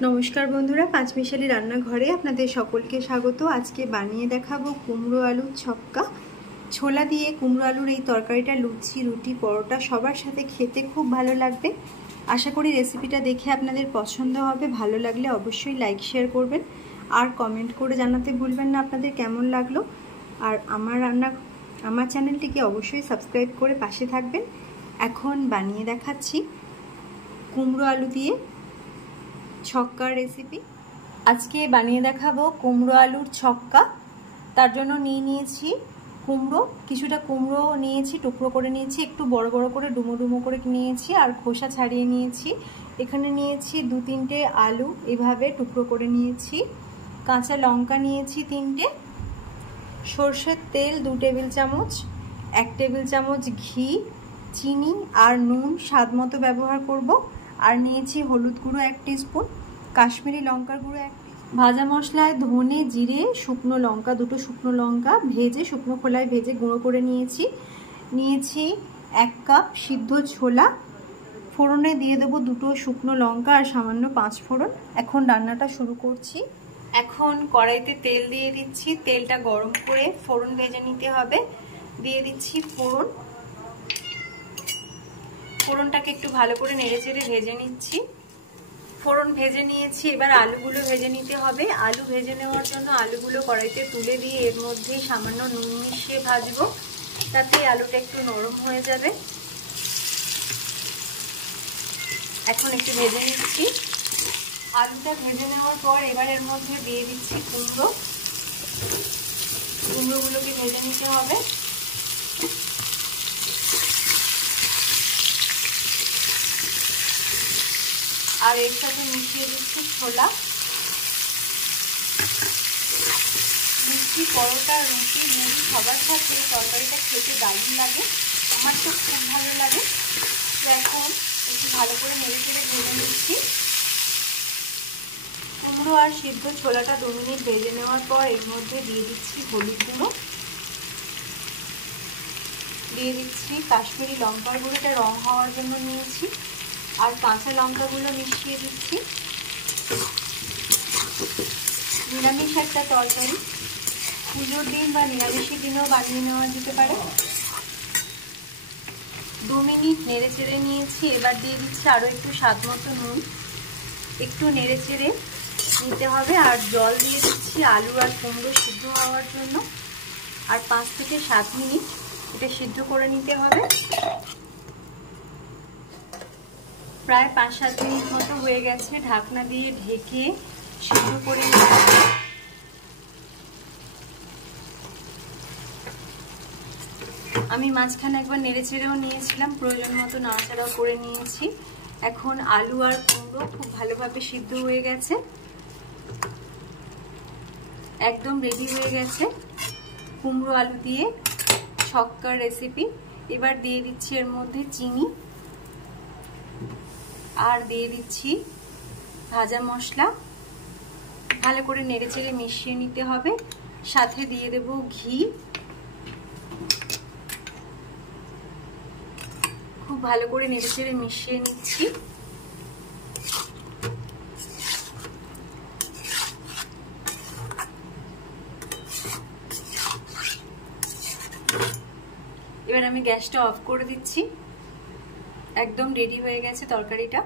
नमस्कार बंधुरा पाँचमिशाली रान्नाघरे आपनादेर सकलके स्वागत। आज के बानिये देखाबो कुमड़ो आलुर छक्का। छोला दिए कुमड़ो आलुर এই তরকারিটা লুচি রুটি পরোটা সবার সাথে খেতে খুব ভালো লাগবে। আশা করি রেসিপিটা দেখে আপনাদের পছন্দ হবে। ভালো লাগলে অবশ্যই লাইক শেয়ার করবেন আর কমেন্ট করে জানাতে ভুলবেন না আপনাদের কেমন লাগলো। আর আমার চ্যানেলটিকে অবশ্যই সাবস্ক্রাইব করে পাশে থাকবেন। এখন বানিয়ে দেখাচ্ছি কুমড়ো আলু দিয়ে ছক্কা রেসিপি। আজকে বানিয়ে দেখাবো কুমড়ো আলুর ছক্কা। তার জন্য নিয়েছি কুমড়ো, কিছুটা কুমড়ো নিয়েছি, টুকরো করে নিয়েছি, একটু বড় বড় করে ডুমো ডুমো করে নিয়েছি আর খোসা ছাড়িয়ে নিয়েছি। এখানে নিয়েছি 2-3টে আলু এভাবে টুকরো করে নিয়েছি। কাঁচা লঙ্কা নিয়েছি 3টে, সরষের তেল 2 টেবিল চামচ, 1 টেবিল চামচ ঘি, চিনি আর নুন স্বাদ মতো ব্যবহার করব। আর নিয়েছি হলুদ গুঁড়ো 1 টিস্পুন, কাশ্মীরি লঙ্কার গুঁড়ো 1 টিস্পুন। ভাজা মশলায় ধনে জিরে শুকনো লঙ্কা, 2টো শুকনো লঙ্কা ভেজে শুকনো খোলায় ভেজে গুঁড়ো করে নিয়েছি। 1 কাপ সিদ্ধ ছোলা। ফোড়নে দিয়ে দেবো 2টো শুকনো লঙ্কা আর সামান্য 5 ফোড়ন। এখন রান্নাটা শুরু করছি। এখন কড়াইতে তেল দিয়ে দিচ্ছি, তেলটা গরম করে ফোড়ন ভেজে নিতে হবে। দিয়ে দিচ্ছি ফোড়ন। ফোড়নটাকে একটু ভালো করে নেড়েচেড়ে ভেজে নিচ্ছি। ফোড়ন ভেজে নিয়েছি, এবার আলুগুলো ভেজে নিতে হবে। আলু ভেজে নেওয়ার জন্য আলুগুলো কড়াইতে তুলে দিয়ে এর মধ্যে সামান্য নুন মিশিয়ে ভাজবো, তাতে আলুটা একটু নরম হয়ে যাবে। এখন একটু ভেজে নিচ্ছি। আলুটা ভেজে নেওয়ার পর এবার এর মধ্যে দিয়ে দিচ্ছি কুমড়ো। কুমড়োগুলোকে ভেজে নিতে হবে। আর এর সাথে মিশিয়ে দিচ্ছি ছোলা। লুচি পরোটা রুটি মুড়ি সবার সাথে এই তরকারিটা খেতে দারুণ লাগে, আমার তো খুব ভালো লাগে। তো এখন একটু ভালো করে নেড়ে চেড়ে ভেজে নিচ্ছি। কুমড়ো আর সিদ্ধ ছোলাটা 2 মিনিট ভেজে নেওয়ার পর এর মধ্যে দিয়ে দিচ্ছি হলুদ গুঁড়ো, দিয়ে দিচ্ছি কাশ্মীরি লঙ্কার গুঁড়োটা রং হওয়ার জন্য নিয়েছি, আর কাঁচা লঙ্কাগুলো মিশিয়ে দিচ্ছি। নিরামিষ একটা তরকারি, পুজোর দিন বা নিরামিষের দিনেও বানিয়ে নেওয়া যেতে পারে। 2 মিনিট নেড়ে চেড়ে নিয়েছি। এবার দিয়ে দিচ্ছি আরও একটু স্বাদ মতো নুন। একটু নেড়ে চেড়ে নিতে হবে আর জল দিয়ে দিচ্ছি আলু আর কুমড়ো সিদ্ধ হওয়ার জন্য। আর 5 থেকে 7 মিনিট এটা সিদ্ধ করে নিতে হবে। প্রায় 5-7 মিনিট মতো হয়ে গেছে। ঢাকনা দিয়ে ঢেকে সিদ্ধ করে নিতে হবে। আমি মাঝখানে একবার নেড়ে চেড়েও নিয়েছিলাম, প্রয়োজন মতো নাড়াচাড়াও করে নিয়েছি। এখন আলু আর কুমড়ো খুব ভালোভাবে সিদ্ধ হয়ে গেছে, একদম রেডি হয়ে গেছে কুমড়ো আলু দিয়ে ছক্কার রেসিপি। এবার দিয়ে দিচ্ছি এর মধ্যে চিনি আর দিয়ে দিচ্ছি ভাজা মশলা। ভালো করে নেড়েচেড়ে মিশিয়ে নিতে হবে। সাথে দিয়ে দেব ঘি। খুব ভালো করে নেড়েচেড়ে মিশিয়ে নিচ্ছি। এবার আমি গ্যাসটা অফ করে দিচ্ছি। একদম রেডি হয়ে গেছে তরকারিটা।